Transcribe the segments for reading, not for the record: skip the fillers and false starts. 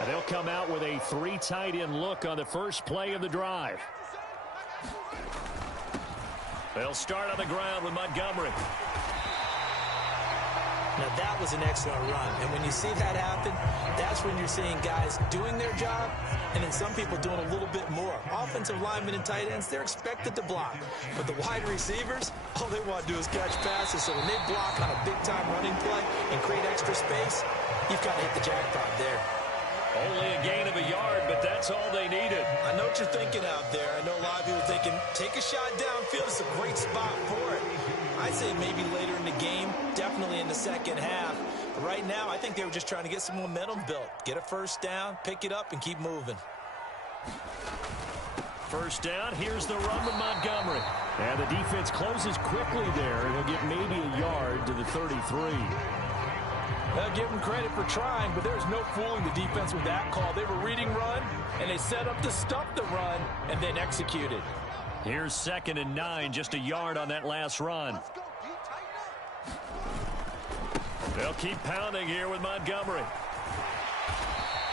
And they'll come out with a 3 tight end look on the first play of the drive. They'll start on the ground with Montgomery. Now, that was an excellent run. And when you see that happen, that's when you're seeing guys doing their job and then some people doing a little bit more. Offensive linemen and tight ends, they're expected to block. But the wide receivers, all they want to do is catch passes. So when they block on a big-time running play and create extra space, you've got to hit the jackpot there. Only a gain of a yard, but that's all they needed. I know what you're thinking out there. I know a lot of people thinking, take a shot downfield. It's a great spot for it. I'd say maybe later in the game, definitely in the second half. But right now, I think they were just trying to get some momentum built. Get a first down, pick it up, and keep moving. First down, here's the run with Montgomery. And the defense closes quickly there. He'll get maybe a yard to the 33. They'll give them credit for trying, but there's no fooling the defense with that call. They were reading run, and they set up to stop the run, and then executed. Here's 2nd and 9, just a yard on that last run. They'll keep pounding here with Montgomery.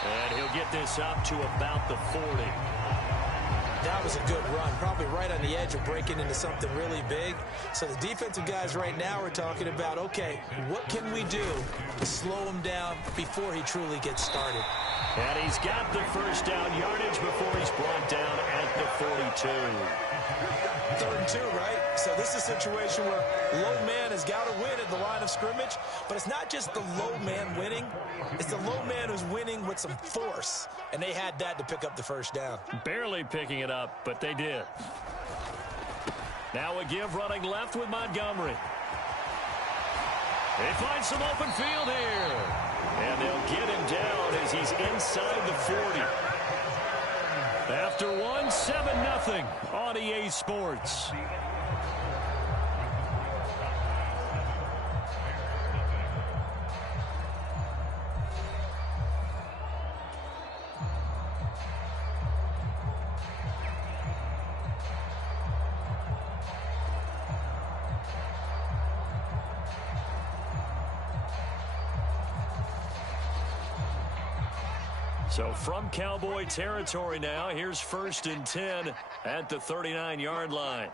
And he'll get this up to about the 40. That was a good run, probably right on the edge of breaking into something really big. So the defensive guys right now are talking about, okay, what can we do to slow him down before he truly gets started? And he's got the first down yardage before he's brought down at the 42. 3rd and 2, right? So this is a situation where low man has got to win at the line of scrimmage, but it's not just the low man winning. It's the low man who's winning with some force, and they had that to pick up the first down. Barely picking it up, but they did. Now a give running left with Montgomery. They find some open field here. And they'll get him down as he's inside the 40. After one, 7-0 on EA Sports. So from Cowboy territory now, here's 1st and 10 at the 39-yard line.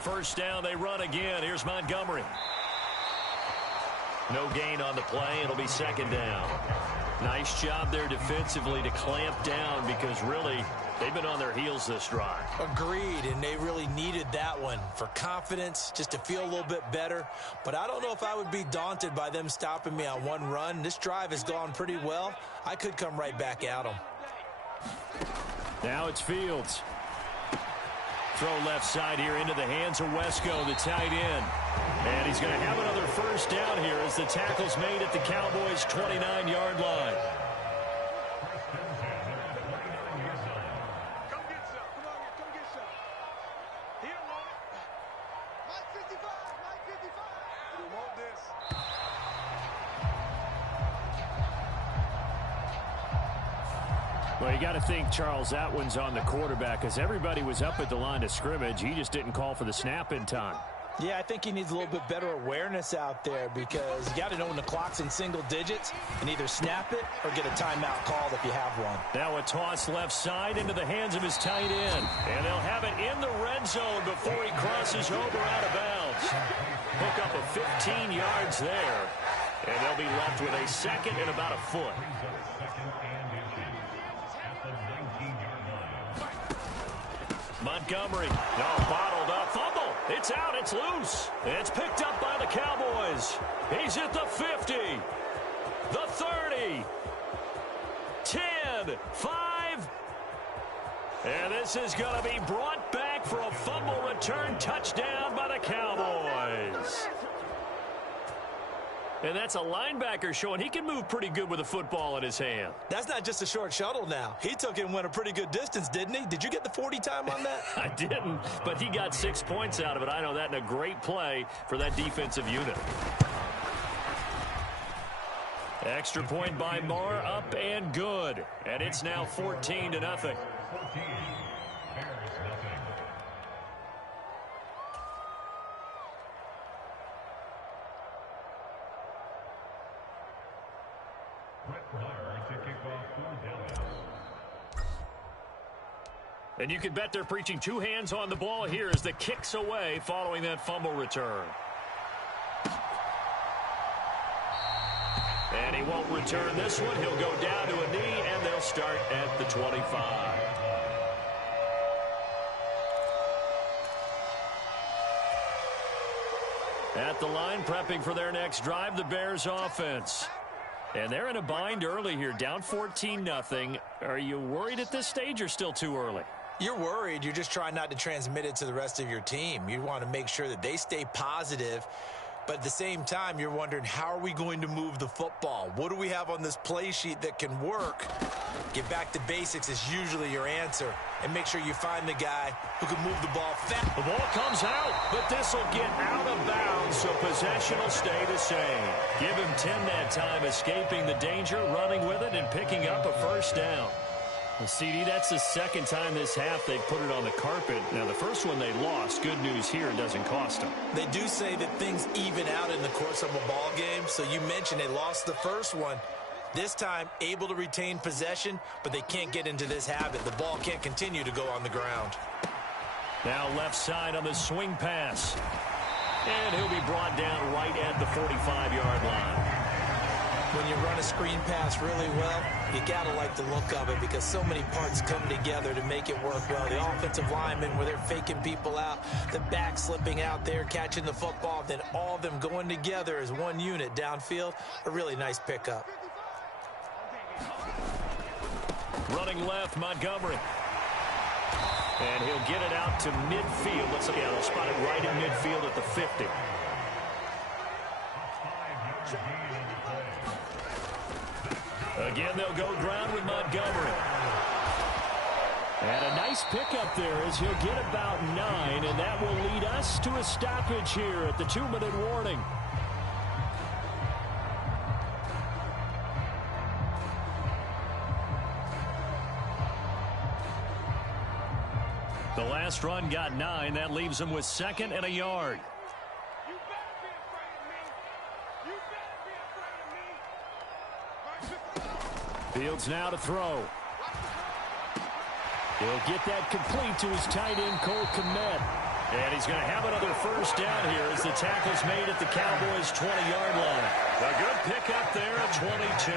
First down, they run again. Here's Montgomery. No gain on the play. It'll be 2nd down. Nice job there defensively to clamp down because really they've been on their heels this drive. Agreed, and they really needed that one for confidence, just to feel a little bit better. But I don't know if I would be daunted by them stopping me on one run. This drive has gone pretty well. I could come right back at them. Now it's Fields. Throw left side here into the hands of Wesco, the tight end. And he's going to have another first down here as the tackle's made at the Cowboys' 29-yard line. Well, you got to think Charles Atwin's on the quarterback because everybody was up at the line of scrimmage. He just didn't call for the snap in time. Yeah, I think he needs a little bit better awareness out there because you got to know when the clock's in single digits and either snap it or get a timeout called if you have one. Now a toss left side into the hands of his tight end. And they'll have it in the red zone before he crosses over out of bounds. Hook up of 15 yards there. And they'll be left with a 2nd and about a foot. Montgomery, no, bottled up, fumble. It's out, it's loose. It's picked up by the Cowboys. He's at the 50, the 30, 10, 5. And this is going to be brought back for a fumble return touchdown by the Cowboys. And that's a linebacker showing he can move pretty good with a football in his hand. That's not just a short shuttle now. He took it and went a pretty good distance, didn't he? Did you get the 40 time on that? I didn't, but he got 6 points out of it. I know that, and a great play for that defensive unit. Extra point by Marr, up and good. And it's now 14-0. And you can bet they're preaching two hands on the ball here as the kick's away following that fumble return. And he won't return this one. He'll go down to a knee, and they'll start at the 25. At the line, prepping for their next drive, the Bears offense. And they're in a bind early here, down 14-0. Are you worried at this stage or still too early? You're worried. You're just trying not to transmit it to the rest of your team. You want to make sure that they stay positive. But at the same time, you're wondering, how are we going to move the football? What do we have on this play sheet that can work? Get back to basics is usually your answer. And make sure you find the guy who can move the ball fast. The ball comes out, but this will get out of bounds, so possession will stay the same. Give him 10 that time, escaping the danger, running with it, and picking up a first down. Well, CD, that's the second time this half they put it on the carpet. Now, the first one they lost. Good news here, it doesn't cost them. They do say that things even out in the course of a ball game. So you mentioned they lost the first one. This time, able to retain possession, but they can't get into this habit. The ball can't continue to go on the ground. Now left side on the swing pass. And he'll be brought down right at the 45-yard line. When you run a screen pass really well, you got to like the look of it because so many parts come together to make it work well. The offensive linemen, where they're faking people out, the back slipping out there, catching the football, then all of them going together as one unit downfield. A really nice pickup. Running left, Montgomery. And he'll get it out to midfield. Let's look at it. They'll spot it right in midfield at the 50. Again, they'll go ground with Montgomery. And a nice pickup there as he'll get about 9, and that will lead us to a stoppage here at the 2-minute warning. The last run got 9. That leaves them with 2nd and a yard. Fields now to throw. He'll get that complete to his tight end, Cole Kmet. And he's going to have another first down here as the tackle's made at the Cowboys' 20-yard line. A good pickup there at 22.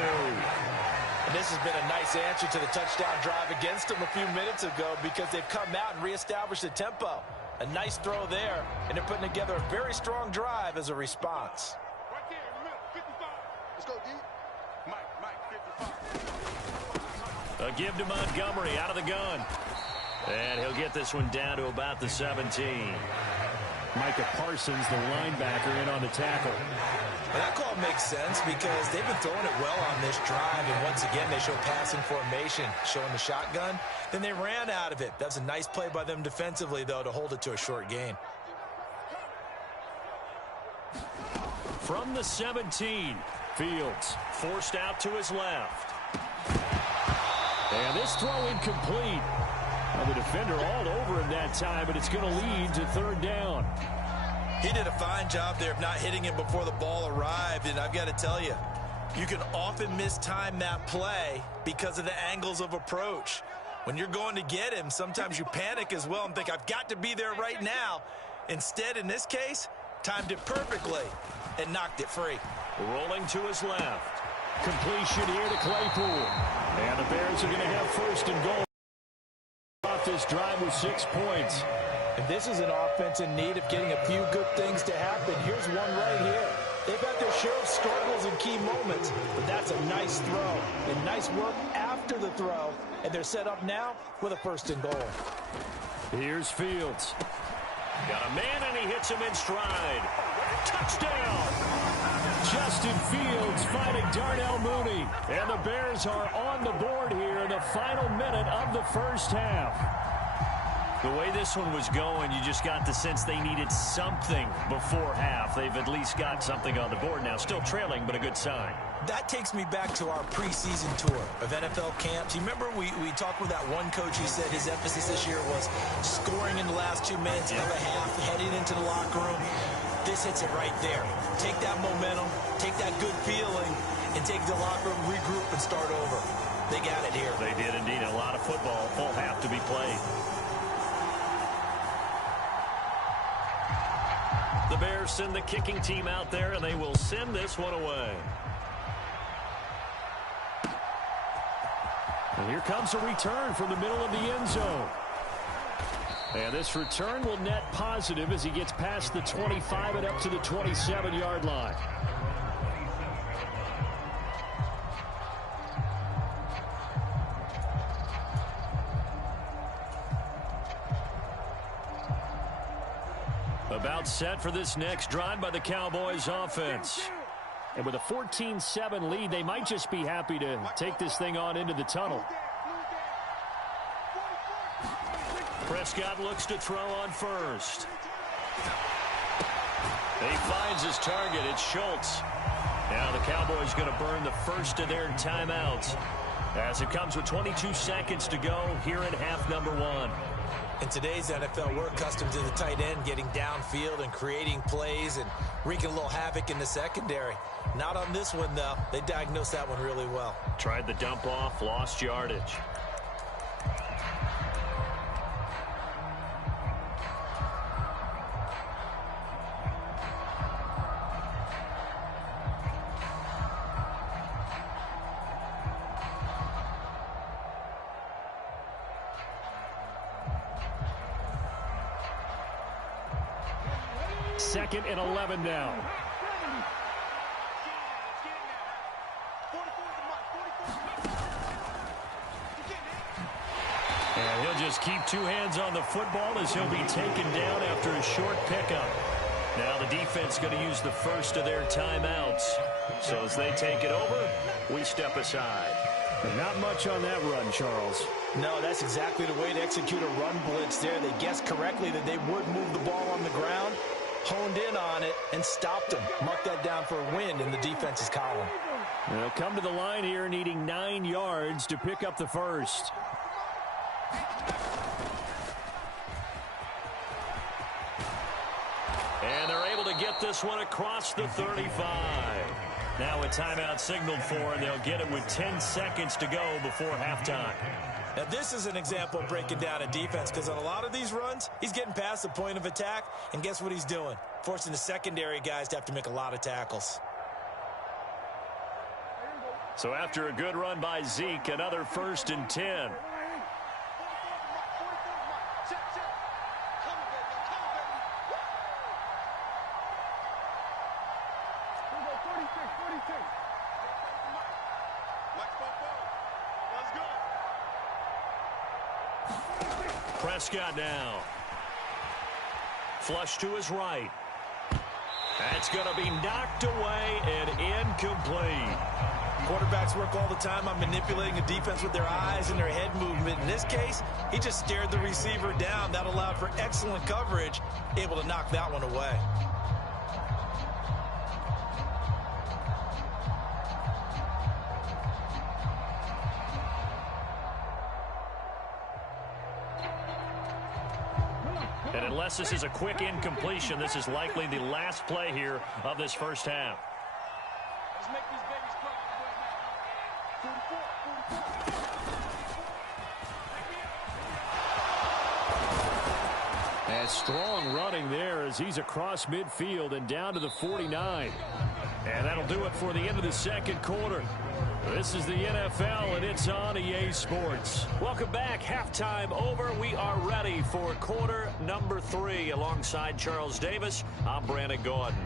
And this has been a nice answer to the touchdown drive against them a few minutes ago because they've come out and reestablished the tempo. A nice throw there, and they're putting together a very strong drive as a response. Right there, remember, 55. Let's go, D. Mike, 55. A give to Montgomery out of the gun. And he'll get this one down to about the 17. Micah Parsons, the linebacker, in on the tackle. Well, that call makes sense because they've been throwing it well on this drive, and once again they show passing formation, showing the shotgun. Then they ran out of it. That's a nice play by them defensively, though, to hold it to a short gain. From the 17, Fields forced out to his left. And this throw incomplete. Well, the defender all over him that time, but it's going to lead to 3rd down. He did a fine job there of not hitting him before the ball arrived, and I've got to tell you, you can often mistime that play because of the angles of approach. When you're going to get him, sometimes you panic as well and think, I've got to be there right now. Instead, in this case, timed it perfectly and knocked it free. Rolling to his left. Completion here to Claypool. And the Bears are going to have 1st and goal off this drive with 6 points. And this is an offense in need of getting a few good things to happen. Here's one right here. They've had their share of struggles in key moments, but that's a nice throw and nice work after the throw. And they're set up now with a 1st and goal. Here's Fields. Got a man, and he hits him in stride. Touchdown! Justin Fields fighting Darnell Mooney. And the Bears are on the board here in the final minute of the first half. The way this one was going, you just got the sense they needed something before half. They've at least got something on the board now. Still trailing, but a good sign. That takes me back to our preseason tour of NFL camps. You remember we talked with that one coach who said his emphasis this year was scoring in the last 2 minutes of a half, heading into the locker room. This just hits it right there. Take that momentum, take that good feeling, and take the locker room, regroup, and start over. They got it here. They did indeed. A lot of football, full half to be played. The Bears send the kicking team out there, and they will send this one away. And here comes a return from the middle of the end zone. And this return will net positive as he gets past the 25 and up to the 27-yard line. About set for this next drive by the Cowboys offense. And with a 14-7 lead, they might just be happy to take this thing on into the tunnel. Prescott looks to throw on first. He finds his target. It's Schultz. Now the Cowboys going to burn the first of their timeouts as it comes with 22 seconds to go here in half number one. In today's NFL, we're accustomed to the tight end getting downfield and creating plays and wreaking a little havoc in the secondary. Not on this one, though. They diagnosed that one really well. Tried the dump off, lost yardage. Second and 11 now. And he'll just keep two hands on the football as he'll be taken down after a short pickup. Now the defense going to use the first of their timeouts. So as they take it over, we step aside. But not much on that run, Charles. No, that's exactly the way to execute a run blitz there. They guessed correctly that they would move the ball on the ground, honed in on it, and stopped them. Mark that down for a win in the defense's column. They'll come to the line here needing 9 yards to pick up the first. And they're able to get this one across the 35. Now a timeout signaled for, and they'll get it with 10 seconds to go before halftime. Now, this is an example of breaking down a defense, because on a lot of these runs, he's getting past the point of attack, and guess what he's doing? Forcing the secondary guys to have to make a lot of tackles. So after a good run by Zeke, another 1st and 10. Prescott now. Flush to his right. That's going to be knocked away and incomplete. Quarterbacks work all the time on manipulating a defense with their eyes and their head movement. In this case, he just stared the receiver down. That allowed for excellent coverage, able to knock that one away. And unless this is a quick incompletion, this is likely the last play here of this first half. Let's make these babies cry. 44. And strong running there as he's across midfield and down to the 49. And that'll do it for the end of the second quarter. This is the NFL, and it's on EA Sports. Welcome back. Halftime over. We are ready for quarter number 3. Alongside Charles Davis, I'm Brandon Gordon.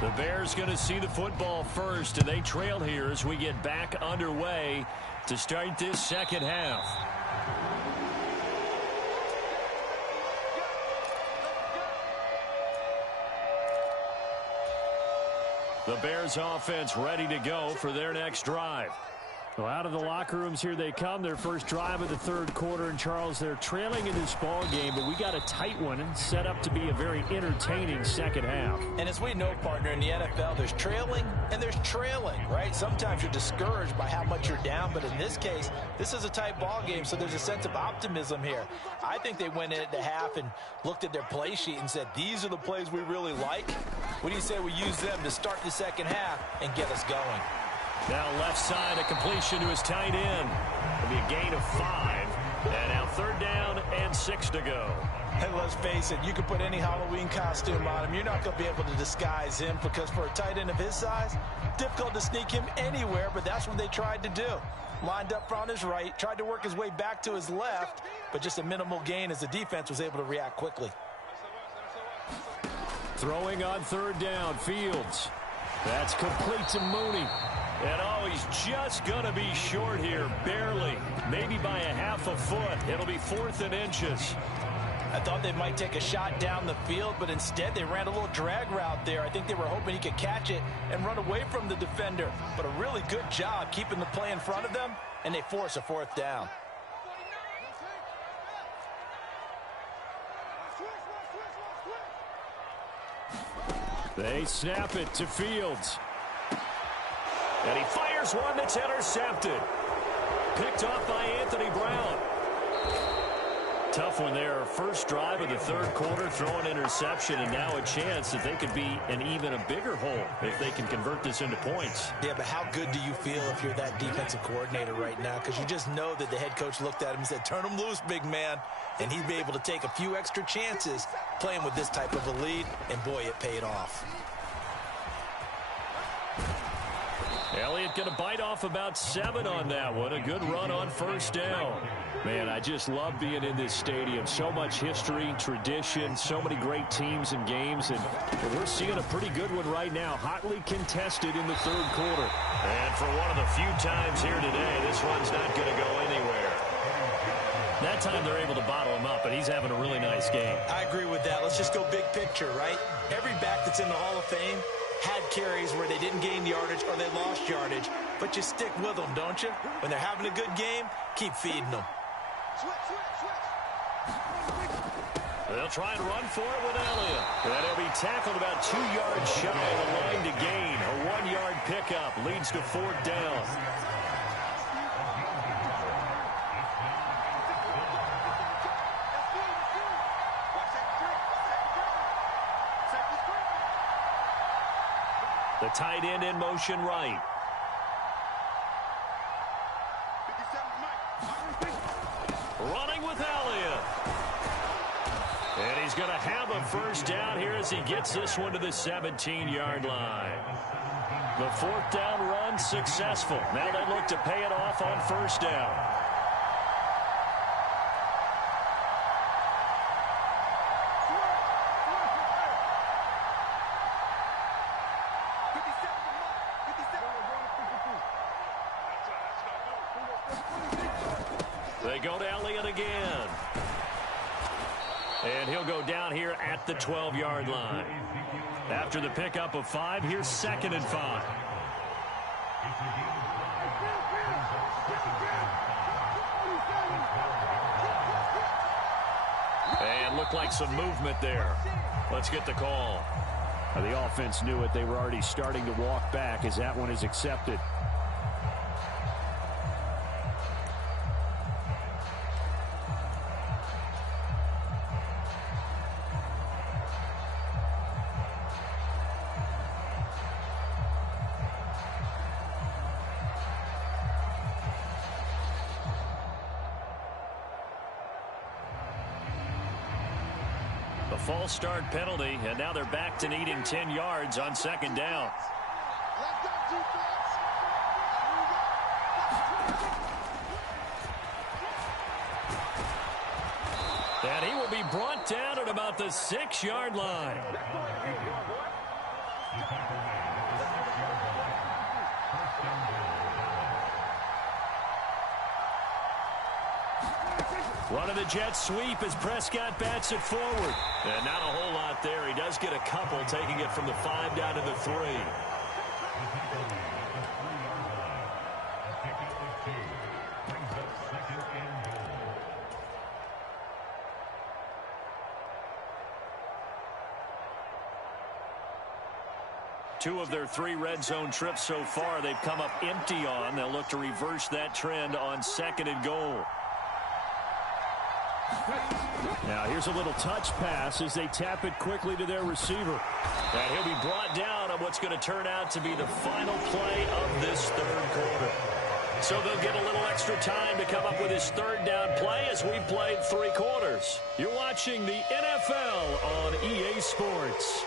The Bears going to see the football first, and they trail here as we get back underway to start this second half. The Bears offense ready to go for their next drive. Well, out of the locker rooms here they come. Their first drive of the third quarter. And, Charles, they're trailing in this ball game, but we got a tight one and set up to be a very entertaining second half. And as we know, partner, in the NFL, there's trailing and there's trailing, right? Sometimes you're discouraged by how much you're down, but in this case, this is a tight ball game, so there's a sense of optimism here. I think they went in at the half and looked at their play sheet and said, these are the plays we really like. What do you say we use them to start the second half and get us going? Now left side, a completion to his tight end. It'll be a gain of 5. And now third down and 6 to go. And let's face it, you can put any Halloween costume on him. You're not going to be able to disguise him because for a tight end of his size, difficult to sneak him anywhere, but that's what they tried to do. Lined up on his right, tried to work his way back to his left, but just a minimal gain as the defense was able to react quickly. Throwing on third down, Fields. That's complete to Mooney. And, oh, he's just going to be short here, barely. Maybe by a half a foot. It'll be 4th and inches. I thought they might take a shot down the field, but instead they ran a little drag route there. I think they were hoping he could catch it and run away from the defender. But a really good job keeping the play in front of them, and they force a 4th down. They snap it to Fields. And he fires one that's intercepted. Picked off by Anthony Brown. Tough one there. First drive of the third quarter, throwing interception, and now a chance that they could be in even a bigger hole if they can convert this into points. Yeah, but how good do you feel if you're that defensive coordinator right now? Because you just know that the head coach looked at him and said, turn him loose, big man. And he'd be able to take a few extra chances playing with this type of a lead, and boy, it paid off. Elliott going to bite off about 7 on that one. A good run on first down. Man, I just love being in this stadium. So much history, tradition, so many great teams and games. And we're seeing a pretty good one right now. Hotly contested in the third quarter. And for one of the few times here today, this one's not going to go anywhere. That time they're able to bottle him up, and he's having a really nice game. I agree with that. Let's just go big picture, right? Every back that's in the Hall of Fame had carries where they didn't gain yardage or they lost yardage, but you stick with them, don't you? When they're having a good game, keep feeding them. They'll try and run for it with Elliott. And he'll be tackled about 2 yards shy of the line to gain. A 1-yard pickup leads to 4th down. The tight end in motion right. Running with Elliott. And he's going to have a first down here as he gets this one to the 17-yard line. The 4th down run successful. Now they look to pay it off on first down. They go to Elliott again. And he'll go down here at the 12-yard line. After the pickup of 5, here's 2nd and 5. And looked like some movement there. Let's get the call. The offense knew it. They were already starting to walk back as that one is accepted. A false start penalty, and now they're back to needing 10 yards on 2nd down. And he will be brought down at about the 6-yard line. Running the jet sweep as Prescott bats it forward. And not a whole lot there. He does get a couple, taking it from the 5 down to the 3. Two of their 3 red zone trips so far, they've come up empty on. They'll look to reverse that trend on 2nd and goal. Now here's a little touch pass as they tap it quickly to their receiver. And he'll be brought down on what's going to turn out to be the final play of this 3rd quarter. So they'll get a little extra time to come up with his 3rd down play as we played 3 quarters. You're watching the NFL on EA Sports.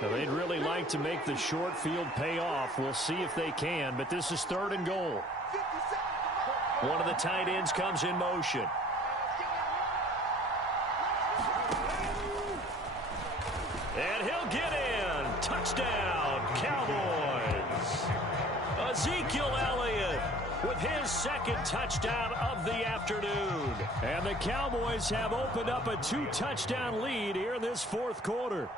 Now, they'd really like to make the short field pay off. We'll see if they can, but this is 3rd and goal. One of the tight ends comes in motion. And he'll get in. Touchdown, Cowboys. Ezekiel Elliott with his 2nd touchdown of the afternoon. And the Cowboys have opened up a 2-touchdown lead here in this 4th quarter.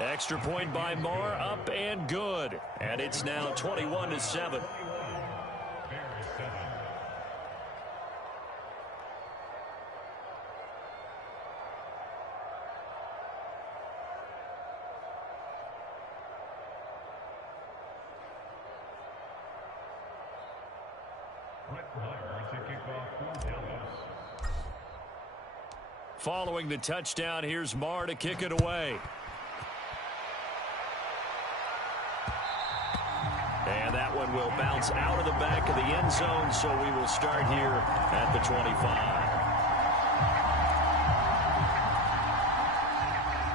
Extra point by Marr, up and good. And it's now 21-7. Following the touchdown, here's Marr to kick it away. And that one will bounce out of the back of the end zone, so we will start here at the 25.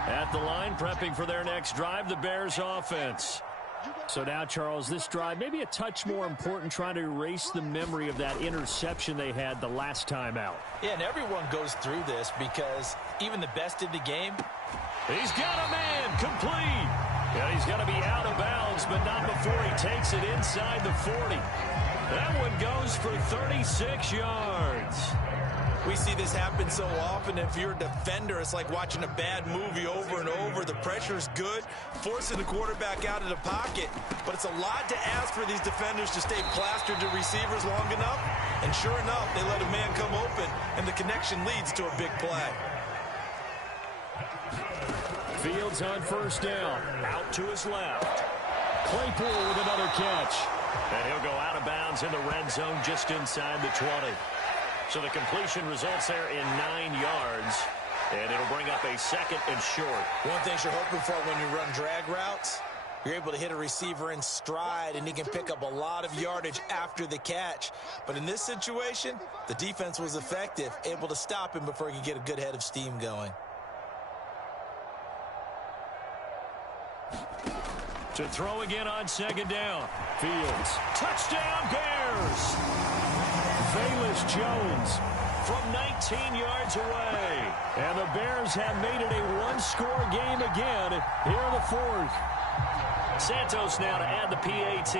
At the line, prepping for their next drive, the Bears offense. So now, Charles, this drive maybe a touch more important, trying to erase the memory of that interception they had the last time out. Yeah, and everyone goes through this because even the best in the game. He's got a man complete. Yeah, he's going to be out of bounds, but not before he takes it inside the 40. That one goes for 36 yards. We see this happen so often. If you're a defender, it's like watching a bad movie over and over. The pressure's good, forcing the quarterback out of the pocket. But it's a lot to ask for these defenders to stay plastered to receivers long enough. And sure enough, they let a man come open, and the connection leads to a big play. Fields on 1st down. Out to his left. Claypool with another catch. And he'll go out of bounds in the red zone just inside the 20. So the completion results there in 9 yards. And it'll bring up a 2nd and short. One thing you're hoping for when you run drag routes, you're able to hit a receiver in stride, and he can pick up a lot of yardage after the catch. But in this situation, the defense was effective, able to stop him before he could get a good head of steam going. To throw again on 2nd down. Fields. Touchdown, Bears! Velus Jones from 19 yards away. And the Bears have made it a one-score game again here in the 4th. Santos now to add the PAT.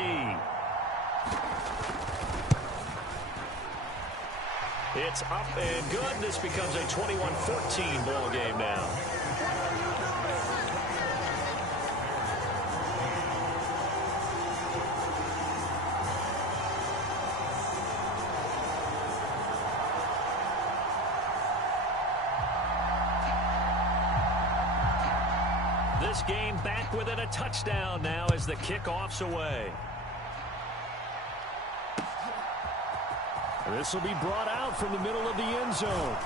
It's up and good. This becomes a 21-14 ball game now. This game back within a touchdown now as the kickoff's away. This will be brought out from the middle of the end zone.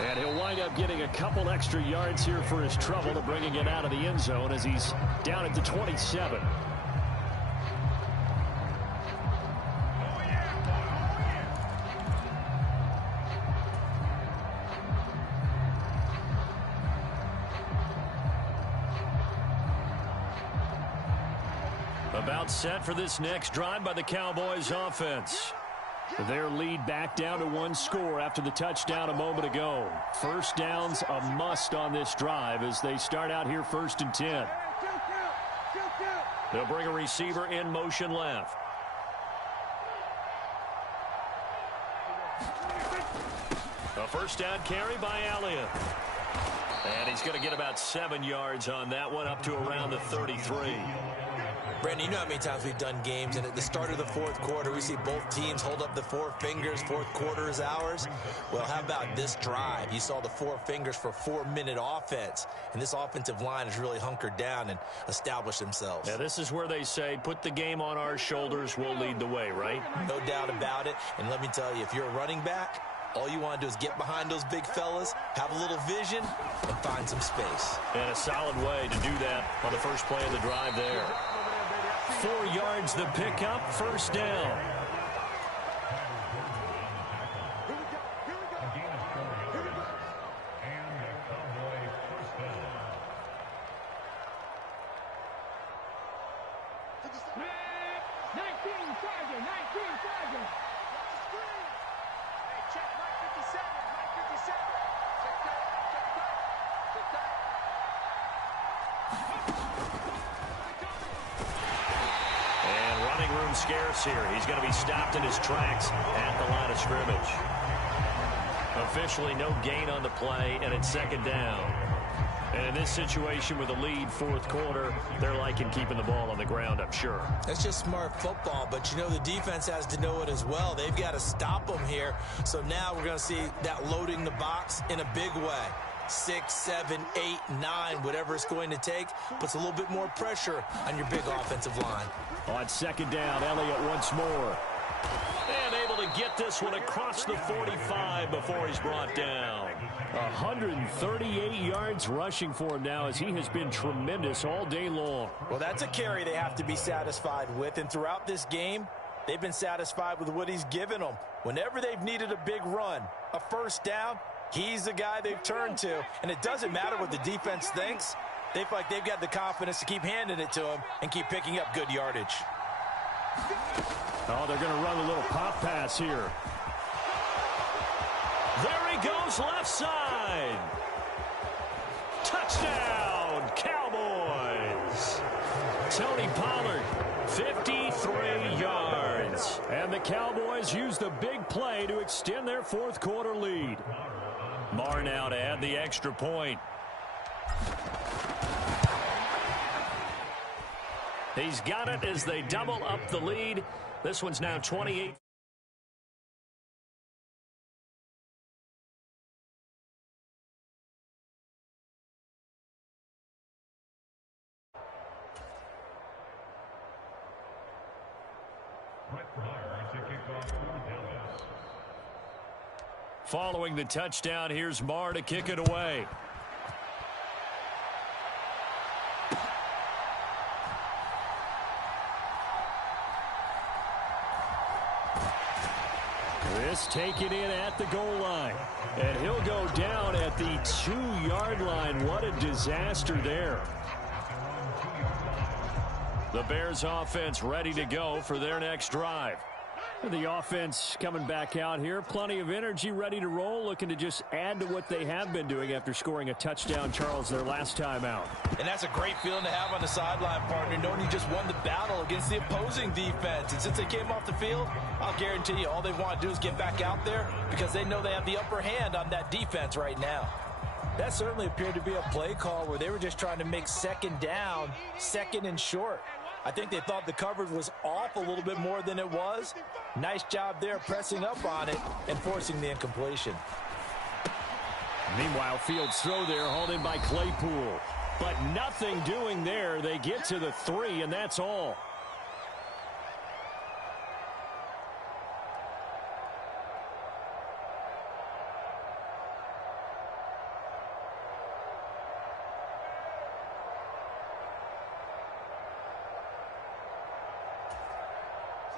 And he'll wind up getting a couple extra yards here for his trouble to bringing it out of the end zone as he's down at the 27. About set for this next drive by the Cowboys offense. Their lead back down to one score after the touchdown a moment ago. First down's a must on this drive as they start out here 1st and 10. They'll bring a receiver in motion left. A first down carry by Elliott. And he's going to get about 7 yards on that one, up to around the 33. Brandon, you know how many times we've done games, and at the start of the fourth quarter, we see both teams hold up the four fingers, fourth quarter is ours. Well, how about this drive? You saw the four fingers for 4-minute offense, and this offensive line has really hunkered down and established themselves. Yeah, this is where they say, put the game on our shoulders, we'll lead the way, right? No doubt about it, and let me tell you, if you're a running back, all you want to do is get behind those big fellas, have a little vision, and find some space. And a solid way to do that on the first play of the drive there. 4 yards the pickup, first down. Scarce here. He's going to be stopped in his tracks at the line of scrimmage. Officially no gain on the play, and it's second down. And in this situation with a lead fourth quarter, they're liking keeping the ball on the ground, I'm sure. That's just smart football, but you know the defense has to know it as well. They've got to stop them here. So now we're going to see that loading the box in a big way. 6, 7, 8, 9, whatever it's going to take, puts a little bit more pressure on your big offensive line. On second down, Elliott once more. And able to get this one across the 45 before he's brought down. 138 yards rushing for him now as he has been tremendous all day long. Well, that's a carry they have to be satisfied with, and throughout this game, they've been satisfied with what he's given them. Whenever they've needed a big run, a first down, he's the guy they've turned to, and it doesn't matter what the defense thinks. They feel like they've got the confidence to keep handing it to him and keep picking up good yardage. Oh, they're going to run a little pop pass here. There he goes, left side. Touchdown, Cowboys. Tony Pollard, 53 yards. And the Cowboys use the big play to extend their fourth quarter lead. Marr now to add the extra point. He's got it as they double up the lead. This one's now 28. Following the touchdown, here's Marr to kick it away. This taken in at the goal line. And he'll go down at the 2-yard line. What a disaster there. The Bears offense ready to go for their next drive. The offense coming back out here. Plenty of energy, ready to roll, looking to just add to what they have been doing after scoring a touchdown, Charles, their last time out. And that's a great feeling to have on the sideline, partner, knowing you just won the battle against the opposing defense. And since they came off the field, I'll guarantee you all they want to do is get back out there because they know they have the upper hand on that defense right now. That certainly appeared to be a play call where they were just trying to make second down, second and short. I think they thought the coverage was off a little bit more than it was. Nice job there pressing up on it and forcing the incompletion. Meanwhile, Fields' throw there hauled in by Claypool. But nothing doing there. They get to the 3, and that's all.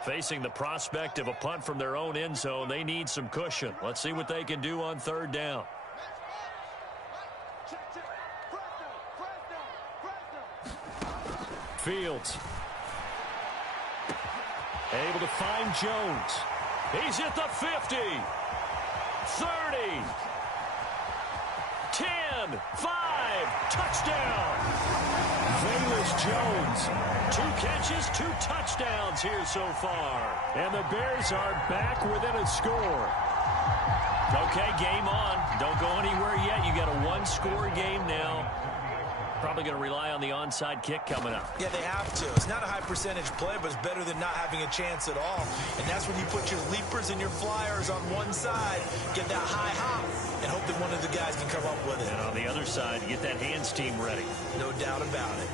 Facing the prospect of a punt from their own end zone, they need some cushion. Let's see what they can do on third down. Fields. Able to find Jones. He's at the 50. 30. 10. 5. Touchdown. Velus Jones. 2 catches, 2 touchdowns here so far. And the Bears are back within a score. Okay, game on. Don't go anywhere yet. You got a 1-score game now. Probably going to rely on the onside kick coming up. Yeah, they have to. It's not a high percentage play, but it's better than not having a chance at all. And that's when you put your leapers and your flyers on one side, get that high hop, and hope that one of the guys can come up with it. And on the other side, get that hands team ready. No doubt about it.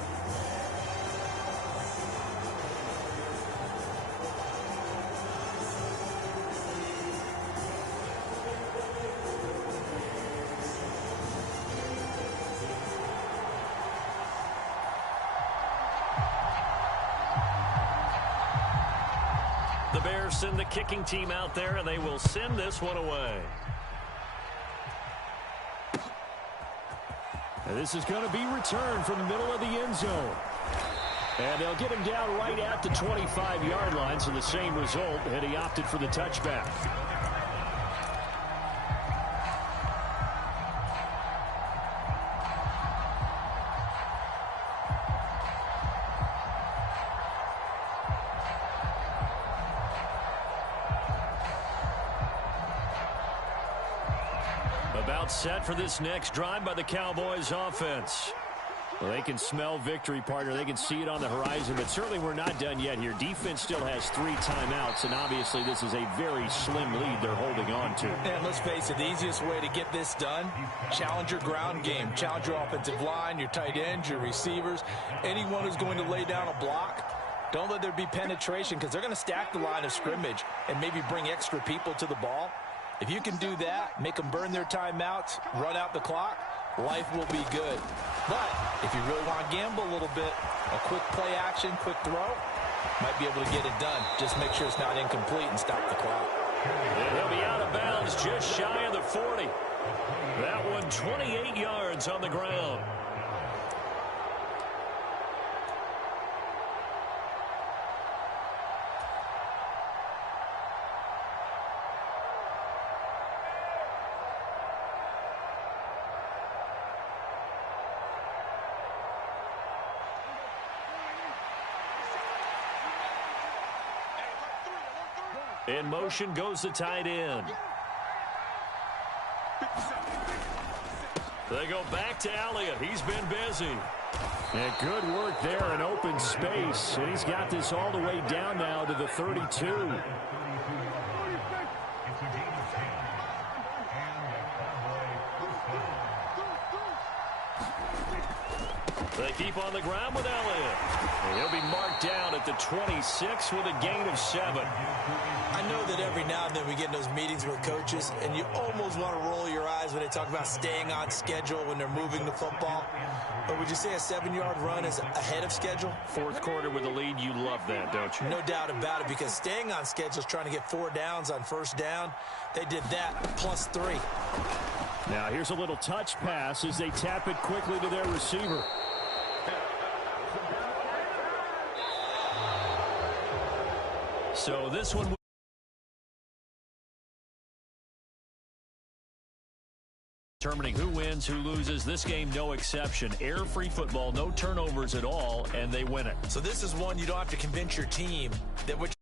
The Bears send the kicking team out there, and they will send this one away. And this is going to be returned from the middle of the end zone. And they'll get him down right at the 25-yard line, so the same result, and he opted for the touchback. About set for this next drive by the Cowboys offense. Well, they can smell victory, partner. They can see it on the horizon, but certainly we're not done yet here. Defense still has 3 timeouts, and obviously this is a very slim lead they're holding on to. And let's face it, the easiest way to get this done, challenge your ground game. Challenge your offensive line, your tight ends, your receivers, anyone who's going to lay down a block. Don't let there be penetration because they're going to stack the line of scrimmage and maybe bring extra people to the ball. If you can do that, make them burn their timeouts, run out the clock, life will be good. But if you really want to gamble a little bit, a quick play action, quick throw, might be able to get it done. Just make sure it's not incomplete and stop the clock. And he'll be out of bounds just shy of the 40. That one 28 yards on the ground. In motion goes the tight end. They go back to Elliott. He's been busy. And good work there in open space. And he's got this all the way down now to the 32. They keep on the ground with Elliott. And he'll be marked down at the 26 with a gain of 7. I know that every now and then we get in those meetings with coaches, and you almost want to roll your eyes when they talk about staying on schedule when they're moving the football. But would you say a 7-yard run is ahead of schedule? Fourth quarter with the lead, you love that, don't you? No doubt about it, because staying on schedule is trying to get 4 downs on first down. They did that plus 3. Now here's a little touch pass as they tap it quickly to their receiver. So this one determining who wins, who loses. This game, no exception. Air-free football, no turnovers at all, and they win it. So this is one you don't have to convince your team that what